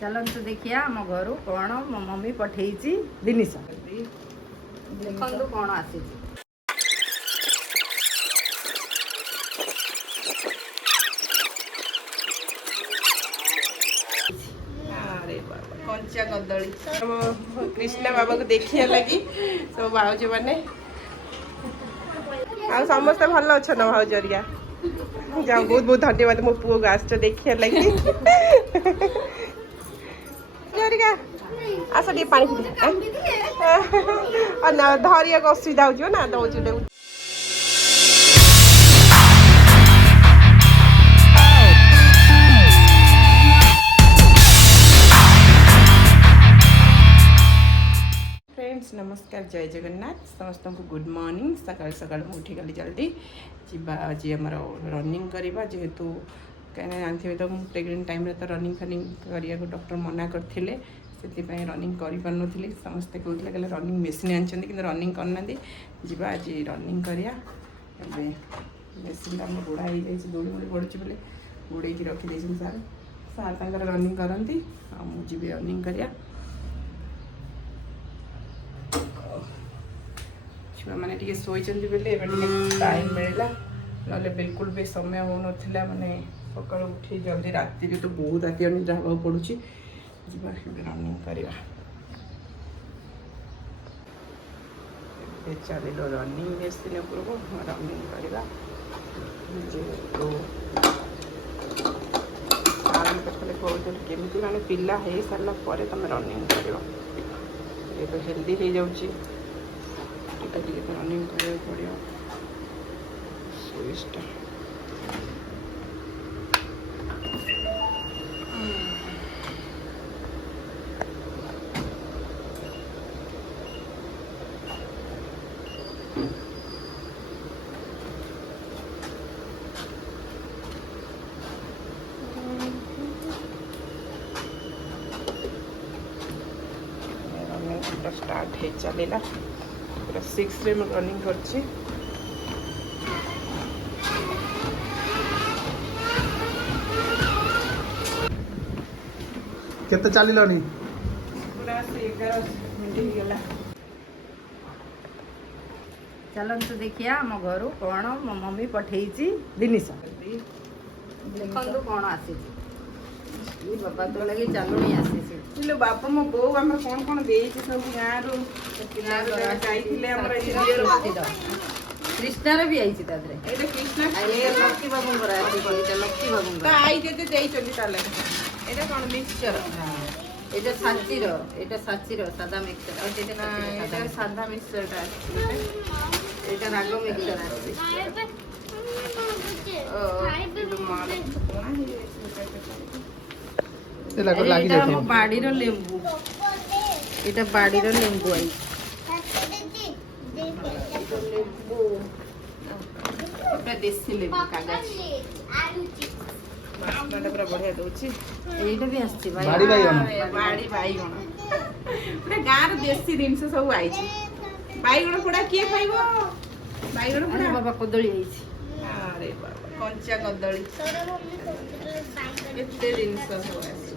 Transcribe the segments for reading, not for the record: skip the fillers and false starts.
चलतु देखिया आम घर कौन मो मम्मी पठे जिनिस देखु कौन आसी कंचा कदली कृष्णा बाबा को देखिए लगी सब भाज मैंने आ समस्ते भल अच्छे न भाजरिया जाओ बहुत बहुत धन्यवाद मो पुओ को आस देखिए लगी जरिका आस टे पानी ना धरिया को असुविधा हो ना दौर फ्रेंड्स नमस्कार जय जगन्नाथ समस्त को गुड मॉर्निंग सकाल सकाल उठी गली जल्दी जीवा आज आम रनिंग करवा जेहेतु कहीं जानते तो प्रेग्नेंट टाइम तो रनिंग फनिंग करने को डॉक्टर मना करते से रनिंग कर पार नी समस्ते कहते कहले रनिंग मेसीन आनी कि रनिंग करना जीवा आज रनिंग करिया मेसीन आम गोड़ा हो जाए दौड़ी मोड़ी पड़ुची बोले गोड़े रखी सार सार रनिंग करती मुझे रनिंग करिया छुआ मैंने टी शोचती बोले टाइम मिलला ना बिल्कुल भी समय हो नाला माने सकाल उठी जल्दी राति तो बहुत राति अनिद्रा हाँ पड़ू रनिंग करवा चलो रनिंग मेसीन उपरको रनिंग करवा कहते केमी माने पिला हो सारा पर तुम रनिंग कर तो हेल्दी हो जाऊँगी रनिंग कर पड़ो सुइसटा स्टार्ट है चलेगा पूरा 6 रे मैं रनिंग करछि केते चलिलनी पूरा 11 मिनट ही गला चलतु देखिया आम घर कौन मो मम्मी पठे जिनिस देखु कौन आसी बाबा तो लगे चलुनी आसी बापा मो बो आम कौन दे सब गाँव कृष्णार भी आई कृष्णा लक्की बाबू लक्की बाबू आई ये कौन मिक्सचर এটা সাচির সাদা মিক্সচার এটা সাদা মিক্সচারটা এটা রাগ মিক্সচার আছে বাড়ির লেম্বু এটা বাড়ির লেম্বু আই এটা দেশি লেবু কাগজ बास्नाटा पूरा बढ़िया दउछि एटा भी आछि भाई बाड़ी बाईगण पूरा गार देसी जिनस सब आई छी बाईगण पूरा किए खाइबो बाईगण पूरा बाबा कदली आइछि अरे बाबा कंचा कदली एते जिनस सब आछि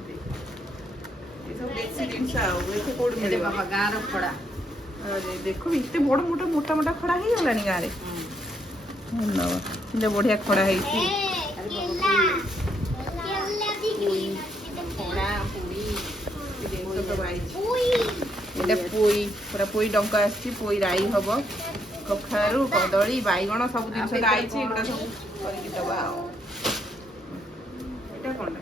ये सब देसी जिनस आउ एते कोड मिले बाबा गार खड़ा अरे देखो इते बड़ मोटा मोटा खड़ा ही गलानी गारे धन्यवाद बढ़िया खड़ा है पोई पूरा पोई डंका आसी पोई राई हम कखारू कदली बैगण सब जिन आई सब करवा कौन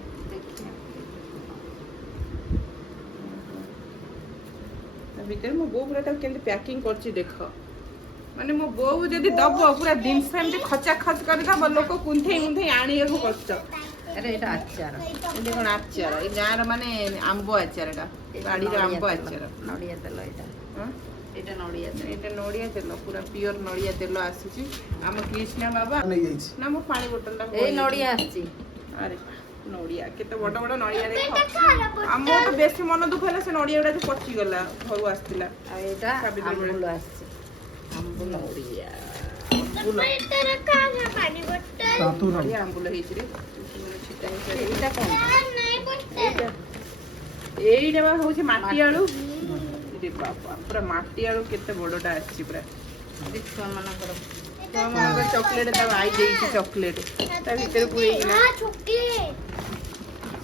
भर मो बो पूरा के पैकिंग कर देख माने मो बो जदि दब पूरा दिन से खचा खच कर लोक कुंथई मुंथई आने कष्ट अरे এটা আচার এটা কোন আচার এই গাঁর মানে আম্ব আচার এটা বাড়ির আম্ব আচার নড়িয়া তেল এটা হ্যাঁ এটা নড়িয়া তেল পুরা পিওর নড়িয়া তেল আসুচি আম কৃষ্ণ বাবা नहीं जाइछि না মো পানি বোতলটা এই নড়িয়া আসছি আরে নড়িয়া কেতে বড় বড় নড়িয়া দেখো আম তো বেশি মন দুঃখ হলা সে নড়িয়া গুড়া যে পচি গলা ঘরু আসতিলা আর এটা আমুল আসছে আমুল নড়িয়া আমুল এটা রাখা পানি বোতল सातु নড়িয়া আমুল হইছি রে এটা কোন নাই বোতল এইଟା ବା ହଉଛି ମାଟି ଆଳୁ। ରେ ବାବା ପୁରା ମାଟି ଆଳୁ କେତେ ବଡଟା ଆସିଛି ପୁରା। ଛୁଆ ମାନଙ୍କର ଛୁଆମାନଙ୍କ ଚକୋଲେଟ୍ ତା ଭାଇ ଦେଇଛି ଚକୋଲେଟ୍ ତା ଭିତରେ ପୁରେଇକିନା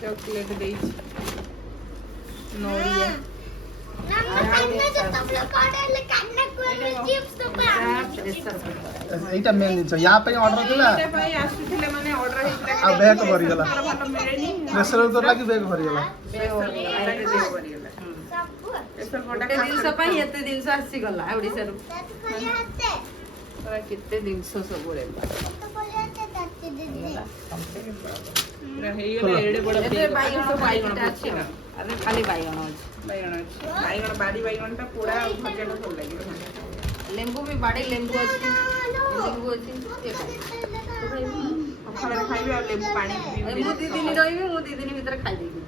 ଚକୋଲେଟ୍ ଦେଇଛି ନଡ଼ିଆ। এইটা মেন জিনিস ইয়া ପାଇଁ ଅର୍ଡର ଥିଲା ଏଇଟା ପାଇଁ ଆସୁଥିଲେ ମାନେ ଅର୍ଡର ହେଇଥିଲା ଆଉ ବ୍ୟାଗ୍ ଭରିଗଲା ଭଲ ମିଳେନି ପ୍ରେସର ଉତ୍ତର ଲାଗି ବ୍ୟାଗ୍ ଭରିଗଲା ଗୋଟେ ଜିନିଷ ପାଇଁ ଏତେ ଜିନିଷ ଆସିଗଲା ଓଡ଼ିଶାରୁ। କେତେ ଜିନିଷ ସବୁ ହେଇଗଲା ଏଡେ ବଡ ବାଇଗଣ ବାଇଗଣ ଅଛି ନା ଖାଲି ବାଇଗଣ ଅଛି। ବାଇଗଣ ଅଛି ବାଇଗଣ ବାଡ଼ି ବାଇଗଣଟା ପୋଡ଼ା ଆଉ ଭଜାଟା ଭଲ ଲାଗିବ। ଲେମ୍ବୁ ବି ବାଡ଼ି ଲେମ୍ବୁ ଅଛି ଲେମ୍ବୁ ଅଛି ସକାଳେ ଖାଇବି ଆଉ ଲେମ୍ବୁ ପାଣି ପିଇବି। ମୁଁ 2 ଦିନ ରହିବି ମୁଁ 2 ଦିନ ଭିତରେ ଖାଇଦେବି।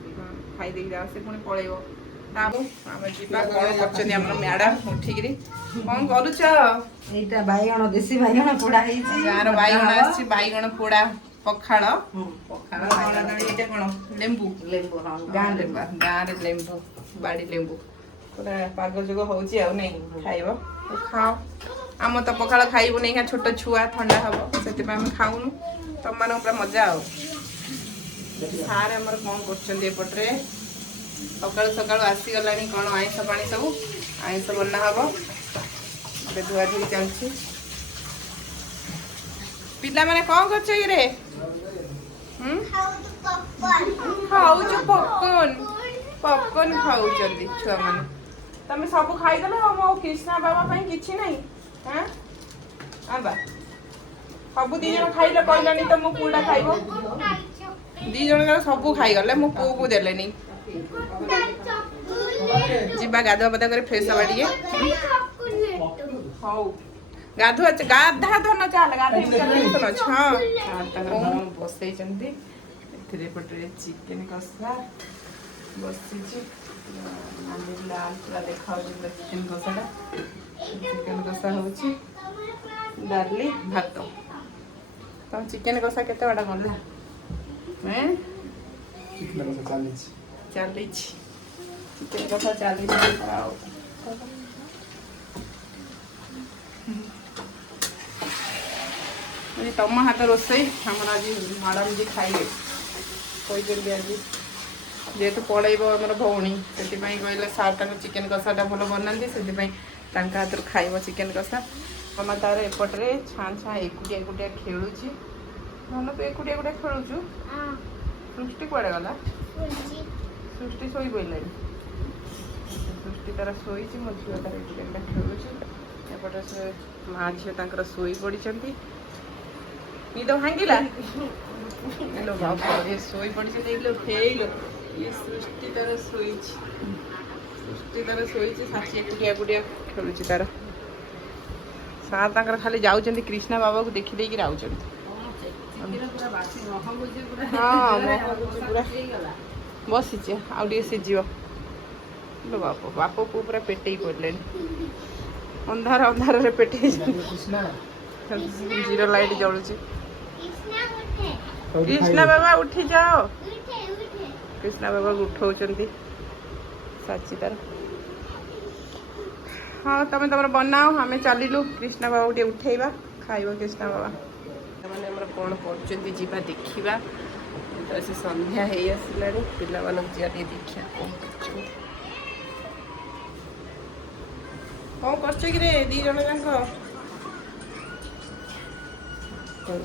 ଖାଇଦେଇକି ଯାଅ ସେ ପୁଣି ପଳେଇବ। ତାପରେ ଆମେ ଯିବା କ'ଣ କରୁଛନ୍ତି ଆମର ମ୍ୟାଡାମ ଉଠିକିରି କ'ଣ କରୁଛ? ଏଇଟା ବାଇଗଣ ଦେଶୀ ବାଇଗଣ ପୋଡ଼ା ହେଇଛି। ଗାଁର ବାଇଗଣ ଆସିଛି ବାଇଗଣ ପୋଡ଼ା ପଖାଳ ପଖାଳ ଏଇଟା କ'ଣ ଲେମ୍ବୁ ଲେମ୍ବୁ ହଁ ଗାଁରେ ଲେମ୍ବୁ ବାଡ଼ି ଲେମ୍ବୁ ପୁରା ପାଗ ଯୋଗ ହଉଛି ଆଉ ନାଇଁ ଖାଇବ ଖାଅ। ଆମ ତ ପଖାଳ ଖାଇବୁ ନାଇଁ ଛୋଟ ଛୁଆ ଥଣ୍ଡା ହବ ସେଥିପାଇଁ ଆମେ ଖାଉନୁ ତମମାନଙ୍କ ପୁରା ମଜା ଆଉ। ସାର୍ ଆମର କ'ଣ କରୁଛନ୍ତି ଏପଟରେ ସକାଳୁ ସକାଳୁ ଆସିଗଲାଣି କ'ଣ ଆଇଁଷ ପାଣି ସବୁ ଆଇଁଷ ବନା ହବ ଏବେ ଧୁଆଧୁଇ ଚାଲିଛି। ପିଲାମାନେ କ'ଣ କରୁଛ କିରେ? ଖାଉଛୁ ପପକର୍ନ ଖାଉଛନ୍ତି ଛୁଆମାନେ। ତମେ ସବୁ ଖାଇଦେଲ ମୋ କୃଷ୍ଣା ବାବା ପାଇଁ କିଛି ନାହିଁ। ହଁ ବା ସବୁ 2 ଜଣ ଖାଇଲେ କହିଲାନି ତ ମୋ ପୁଅଟା ଖାଇବ। 2 ଜଣ ଯାକ ସବୁ ଖାଇଗଲେ ମୋ ପୁଅକୁ ଦେଲେନି। ଯିବା ଗାଧୁଆ ପାଧୁଆ କରି ଫ୍ରେଶ ହବା ଟିକେ। ହଉ ଗାଧୁଆ ଧନ ଚାଲ ଗାଧୋଇ ଅଛି। ହଁ ତାଙ୍କର ବସେଇଛନ୍ତି ଏଥିରେ ଏପଟରେ ଚିକେନ କଷା ବସିଛି ଲାଲ ପୁରା ଦେଖାଉଛି ଚିକେନ କଷାଟା। ଚିକେନ କଷା ହଉଛି ଡାଲି ଭାତ। ତମ ଚିକେନ କଷା କେତେ ବାଟ ଗଲା? ଚାଲିଛି ଚିକେନ କଷା ଚାଲିଛି ଆଉ। ତମ ହାତ ରୋଷେଇ ଆମର ଆଜି ମ୍ୟାଡ଼ାମ ବି ଖାଇବେ କହିଛନ୍ତି। ଆଜି ଯେହେତୁ ପଳେଇବ ଆମର ଭଉଣୀ ସେଥିପାଇଁ କହିଲେ ସାର୍ ତାଙ୍କ ଚିକେନ କଷାଟା ଭଲ ବନାନ୍ତି ସେଥିପାଇଁ ତାଙ୍କ ହାତରୁ ଖାଇବ ଚିକେନ କଷା। ମାମା ତାର ଏପଟରେ ଛାଁ ଏକୁଟିଆ ଏକୁଟିଆ ଖେଳୁଛି। ଭଲ ତୁ ଏକୁଟିଆ ଖେଳୁଛୁ। ସୃଷ୍ଟି କୁଆଡ଼େ ଗଲା? ସୃଷ୍ଟି ଶୋଇ ପଡ଼ିଲାଣି। ସୃଷ୍ଟି ତାର ଶୋଇଛି ମୋ ଝିଅ ତାର ଏକୁଟିଆ ଖେଳୁଛି। ଏପଟେ ସେ ମା ଝିଅ ତାଙ୍କର ଶୋଇ ପଡ଼ିଛନ୍ତି। ନିଦ ଭାଙ୍ଗିଲା ଶୋଇ ପଡ଼ିଛି ଇଏ ସୃଷ୍ଟି ତାର ଶୋଇଛି। ସାଚି ଏକୁଟିଆ ଖେଳୁଛି ତାର। ସାର୍ ତାଙ୍କର ଖାଲି ଯାଉଛନ୍ତି କୃଷ୍ଣା ବାବାକୁ ଦେଖିଦେଇକି ଯାଉଛନ୍ତି। ବସିଛି ଆଉ ଟିକେ ସିଝିବ। ବାପ ପୁଅ ପୁରା ପେଟେଇ ପଡ଼ିଲେଣି। ଅନ୍ଧାରରେ ପେଟେଇଛନ୍ତି। ଜିରୋ ଲାଇଟ୍ ଜଳୁଛି। କୃଷ୍ଣା ବାବା ଉଠି ଯାଅ। କୃଷ୍ଣା ବାବାକୁ ଉଠଉଛନ୍ତି ସାଚି ତାର। ହଁ ତମେ ତମର ବନାଅ ଆମେ ଚାଲିଲୁ କୃଷ୍ଣା ବାବାକୁ ଟିକେ ଉଠେଇବା ଖାଇବ କୃଷ୍ଣା ବାବା। ସେମାନେ ଆମର କ'ଣ କରୁଛନ୍ତି ଯିବା ଦେଖିବା। ସେ ସନ୍ଧ୍ୟା ହେଇ ଆସିଲାଣି ପିଲାମାନଙ୍କୁ ଯିବା ଟିକେ ଦେଖିବା କ'ଣ କରୁଛନ୍ତି। କ'ଣ କରୁଛ କିରେ 2 ଜଣ ଯାକ?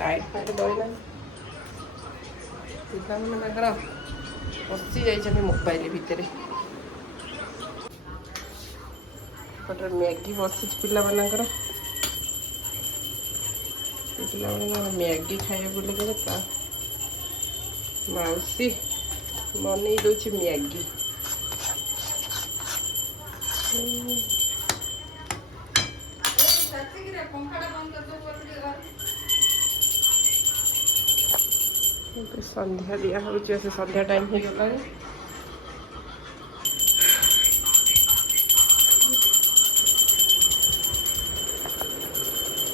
ଲାଇଟ୍ ଫାଇଟ୍ ଦଉନାହିଁ। ପିଲାମାନେ ତାଙ୍କର ବସି ଯାଇଛନ୍ତି ମୋବାଇଲ ଭିତରେ। ମ୍ୟାଗି ବସିଛି ପିଲାମାନଙ୍କର। ପିଲାମାନେ ମ୍ୟାଗି ଖାଇବାକୁ ଲାଗିଲେ ତା ମାଉସୀ ବନେଇ ଦଉଛି ମ୍ୟାଗି। ସନ୍ଧ୍ୟା ଦିଆ ହେଉଛି। ସେ ସନ୍ଧ୍ୟା ଟାଇମ୍ ହେଇଗଲାଣି।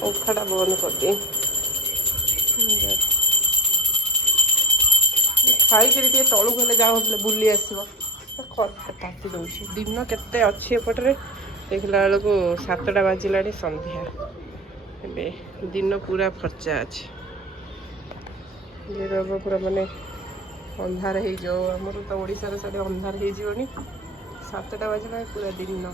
ପଙ୍ଖାଟା ବନ୍ଦ କରିଦିଏ। ଖାଇକିରି ଟିକେ ତଳକୁ ହେଲେ ଯାଉ ବୁଲି ଆସିବ। କାଟି ଦେଉଛି ଦିନ କେତେ ଅଛି ଏପଟରେ ଦେଖିଲା ବେଳକୁ 7ଟା ବାଜିଲାଣି ସନ୍ଧ୍ୟା ଏବେ ଦିନ ପୁରା ଫର୍ଚ୍ଚା ଅଛି ପୁରା ମାନେ ଅନ୍ଧାର ହେଇଯିବ ଆମର ତ ଓଡ଼ିଶାରେ ସାଡ଼େ ଅନ୍ଧାର ହେଇଯିବନି 7ଟା ବାଜିଲାଣି ପୁରା ଦିନ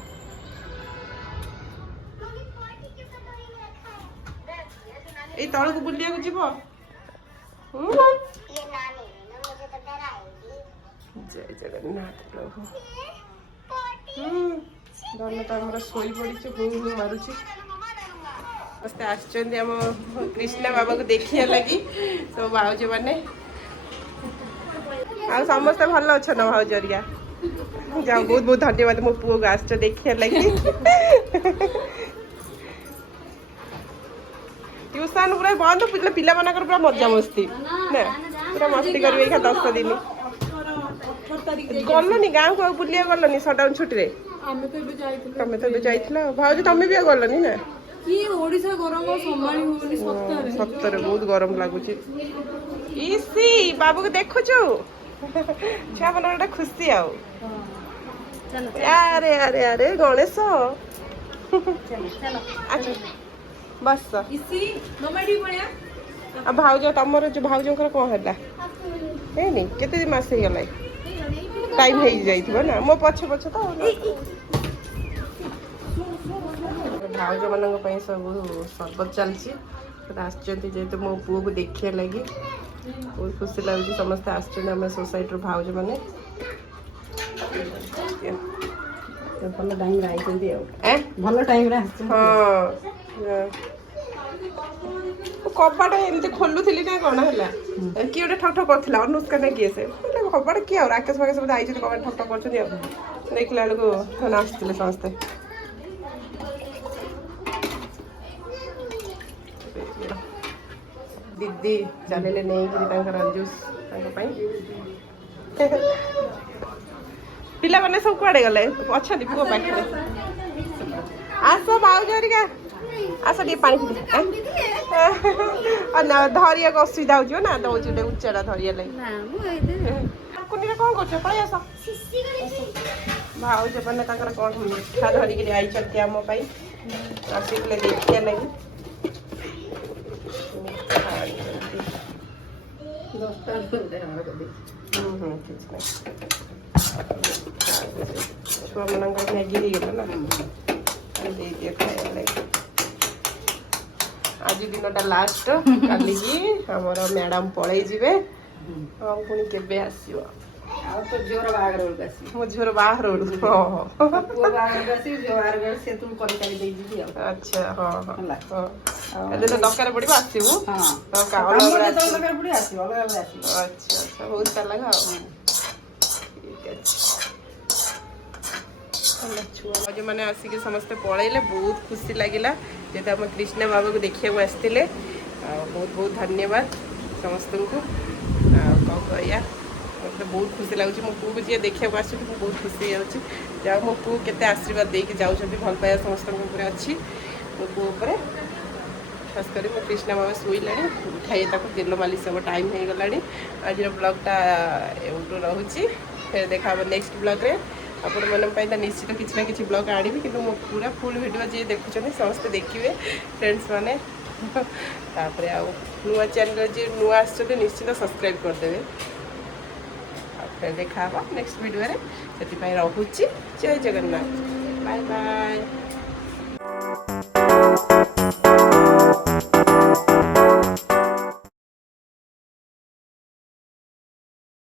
ଏଇ ତଳକୁ ବୁଲିବାକୁ ଯିବ ଜୟ ଜଗନ୍ନାଥ ପ୍ରଭୁ ଧନ ତ ଆମର ଶୋଇ ପଡ଼ିଛି ମାରୁଛି ସମସ୍ତେ ଆସିଛନ୍ତି ଆମ କୃଷ୍ଣ ବାବାକୁ ଦେଖିବା ଲାଗି ସବୁ ଭାଉଜ ମାନେ ଆଉ ସମସ୍ତେ ଭଲ ଅଛ ନା ଭାଉଜ ହେରିକା ଯାଉ ବହୁତ ବହୁତ ଧନ୍ୟବାଦ ମୋ ପୁଅକୁ ଆସିଛ ଦେଖିବା ଲାଗି ଟ୍ୟୁସନ୍ ପୁରା ବନ୍ଦ ପିଲାମାନଙ୍କର ପୁରା ମଜାମସ୍ତି ନା ପୁରା ମସ୍ତି କରିବେ ଏଇଖା 10 ଦିନ ଗଲନି ଗାଁକୁ ଆଉ ବୁଲିବାକୁ ଗଲନି ସଟଡାଉନ ଛୁଟିରେ ଆମେ ତ ଏବେ ଯାଇଥିଲୁ ତମେ ତ ଏବେ ଯାଇଥିଲ ଭାଉଜ ତମେ ବି ଆଉ ଗଲନି ନା କି ଓଡ଼ିଶା ଗରମ ସମ୍ଭାଳି ହଉନି ସତରେ ବହୁତ ଗରମ ଲାଗୁଛି ଇସି ବାବୁକୁ ଦେଖୁଛୁ ଛୁଆ ମାନଙ୍କର ଗୋଟେ ଖୁସି ଆଉ ଆରେ ଆରେ ଆରେ ଗଣେଶ ବସ ଆଉ ଭାଉଜ ତମର ଯୋଉ ଭାଉଜଙ୍କର କଣ ହେଲା ହେଇନି କେତେ ମାସ ହେଇଗଲା ଟାଇମ୍ ହେଇଯାଇଥିବ ନା ମୋ ପଛ ତ ଭାଉଜ ମାନଙ୍କ ପାଇଁ ସବୁ ସର୍ବତ ଚାଲିଛି ଆସିଛନ୍ତି ଯେହେତୁ ମୋ ପୁଅକୁ ଦେଖିବା ଲାଗି ବହୁତ ଖୁସି ଲାଗୁଛି ସମସ୍ତେ ଆସିଛନ୍ତି ଆମ ସୋସାଇଟିର ଭାଉଜ ମାନେ ଭଲ ଟାଇମ୍ରେ ଆଇଛନ୍ତି ଆଉ ଭଲ ଟାଇମ୍ରେ ଆସିଛନ୍ତି ହଁ କବାଟ ଏମିତି ଖୋଲୁଥିଲି ନା କ'ଣ ହେଲା କିଏ ଗୋଟେ ଠକ୍ ଠକ୍ କରୁଥିଲା ଅନୁଷ୍କା ନା କିଏ ସେ କବାଟ କିଏ ଆଉ ରାକେଶ ଫାକେଶ ବୋଧେ ଆଇଛନ୍ତି କବାଟ ଠକ୍ ଠକ୍ କରୁଛନ୍ତି ଆଉ ଦେଖିଲା ବେଳକୁ ଆସିଥିଲେ ସମସ୍ତେ ଦିଦି ଚାଲିଲେ ନେଇକିରି ତାଙ୍କର ଜୁସ୍ ତାଙ୍କ ପାଇଁ ପିଲାମାନେ ସବୁ କୁଆଡ଼େ ଗଲେ ଅଛନ୍ତି ପୁଅ ପାଖରେ ଆସ ଭାଉଜ ହେରିକା ଆସ ଟିକେ ପାଣି ପିଇ ଧରିବାକୁ ଅସୁବିଧା ହଉଯିବ ନା ଦଉଛି ଗୋଟେ ଉଚ୍ଚାଟା ଧରିବା ଲାଗି କୁନିରେ କ'ଣ କରୁଛ ପଳେଇ ଆସ ଭାଉଜ ମାନେ ତାଙ୍କର କ'ଣ ମିଠା ଧରିକିରି ଆଇଛନ୍ତି ଆମ ପାଇଁ ଆସିଥିଲେ ଦେଖିବା ଲାଗି ଛୁଆମାନଙ୍କର ମ୍ୟାଗି ହେଇଗଲା ନା ଦେଇଦିଅ ଖାଇବା ଲାଗି ଆଜି ଦିନଟା ଲାଷ୍ଟ କାଲିକି ଆମର ମ୍ୟାଡ଼ାମ ପଳେଇ ଯିବେ ଆଉ ପୁଣି କେବେ ଆସିବ ଆଉ ତ ଝିଅର ବାହାଘର ବେଳକୁ ଆସିବି ମୋ ଝିଅର ବାହାଘର ବେଳକୁ ପୁଅ ବାହାଘରକୁ ଆସିବି ଝିଅ ବାହାଘର ସେ ତୁ କରିକାରି ଦେଇଯିବି ଆଉ ଆଚ୍ଛା ହଁ ହେଲା ହଁ ଏବେ ତ ଦରକାର ପଡ଼ିବ ଆସିବୁ ଆଚ୍ଛା ଆଚ୍ଛା ବହୁତ ଚାଲାକ ଆଉ ଠିକ୍ ଅଛି ଛୁଆମାନେ ଆସିକି ସମସ୍ତେ ପଳେଇଲେ ବହୁତ ଖୁସି ଲାଗିଲା ଯେହେତୁ ଆମ କୃଷ୍ଣ ବାବୁକୁ ଦେଖିବାକୁ ଆସିଥିଲେ ଆଉ ବହୁତ ବହୁତ ଧନ୍ୟବାଦ ସମସ୍ତଙ୍କୁ ଆଉ କ'ଣ କହିବା ମୋତେ ବହୁତ ଖୁସି ଲାଗୁଛି ମୋ ପୁଅକୁ ଯିଏ ଦେଖିବାକୁ ଆସୁଛନ୍ତି ମୁଁ ବହୁତ ଖୁସି ହେଇଯାଉଛି ଯାହା ମୋ ପୁଅ କେତେ ଆଶୀର୍ବାଦ ଦେଇକି ଯାଉଛନ୍ତି ଭଲ ପାଇବା ସମସ୍ତଙ୍କ ଉପରେ ଅଛି ମୋ ପୁଅ ଉପରେ ଖାସ୍ କରି ମୋ କୃଷ୍ଣ ବାବା ଶୋଇଲାଣି ଉଠାଇ ତାକୁ ତେଲ ମାଲିସ ହେବ ଟାଇମ୍ ହେଇଗଲାଣି ଆଜିର ବ୍ଲଗ୍ଟା ଏଉଠୁ ରହୁଛି ଫେର ଦେଖା ହେବ ନେକ୍ସଟ ବ୍ଲଗ୍ରେ ଆପଣମାନଙ୍କ ପାଇଁ ତ ନିଶ୍ଚିତ କିଛି ନା କିଛି ବ୍ଲଗ୍ ଆଣିବି କିନ୍ତୁ ମୋ ପୁରା ଫୁଲ୍ ଭିଡ଼ିଓ ଯିଏ ଦେଖୁଛନ୍ତି ସମସ୍ତେ ଦେଖିବେ ଫ୍ରେଣ୍ଡସ୍ ମାନେ ତାପରେ ଆଉ ନୂଆ ଚ୍ୟାନେଲ୍ ଯିଏ ନୂଆ ଆସିଛନ୍ତି ନିଶ୍ଚିତ ସବସ୍କ୍ରାଇବ୍ କରିଦେବେ ଆଉ ଫେର ଦେଖା ହେବ ନେକ୍ସଟ ଭିଡ଼ିଓରେ ସେଥିପାଇଁ ରହୁଛି ଜୟ ଜଗନ୍ନାଥ ବାଏ ବାଏ